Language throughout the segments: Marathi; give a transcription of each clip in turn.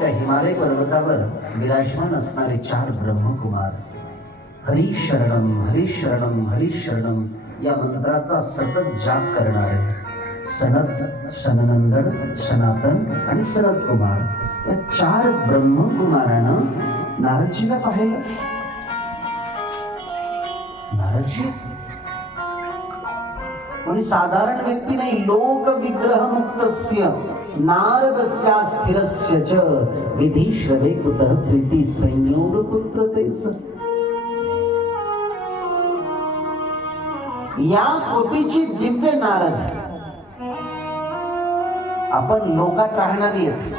त्या हिमालय पर्वतावर विराजमान असणारे चार ब्रह्मकुमार. हरी शरणम हरी शरणम हरी शरणम या मंत्राचा सतत जाप करणारे सनत सननंदन सनातन आणि सनत कुमार या चार ब्रह्मकुमारानं नारदजीला पाहिलं. नारदजी? कोणी साधारण व्यक्ती नाही लोक विग्रह मुक्तस्य नारदस्या स्थिरस्य च विधी कुतः प्रीति संयोग कुत्र या कोटीची दिव्य नारद आपण लोकात राहणारी आहेत.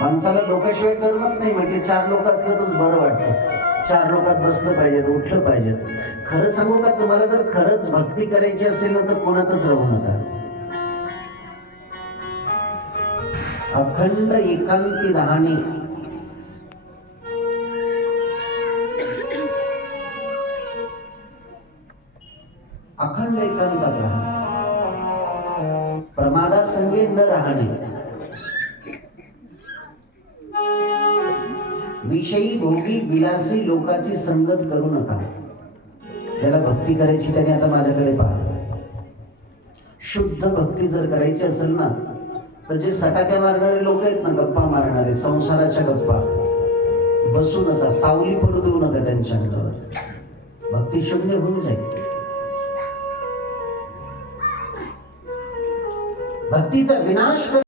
माणसाला लोकाशिवाय करमत नाही म्हणजे चार लोक असलं तर बरं वाटतं. चार लोकात बसलं पाहिजे उठलं पाहिजे खरं सांगू का तुम्हाला? जर खरंच भक्ती करायची असेल तर कोणातच राहू नका. अखंड एकांती राहणे अखंड एकांतात राहणे प्रमादासंगे न राहणे. विषयी भोगी विलासी लोकांची संगत करू नका. ज्याला भक्ती करायची त्याने आता माझ्याकडे पहा. शुद्ध भक्ती जर करायची असेल ना तर जे सटाक्या मारणारे लोक आहेत ना गप्पा मारणारे संसाराच्या गप्पा. बसू नका सावली पडू देऊ नका त्यांच्या अंगावर भक्ती शून्य होऊन जाईल. भक्तीचा विनाश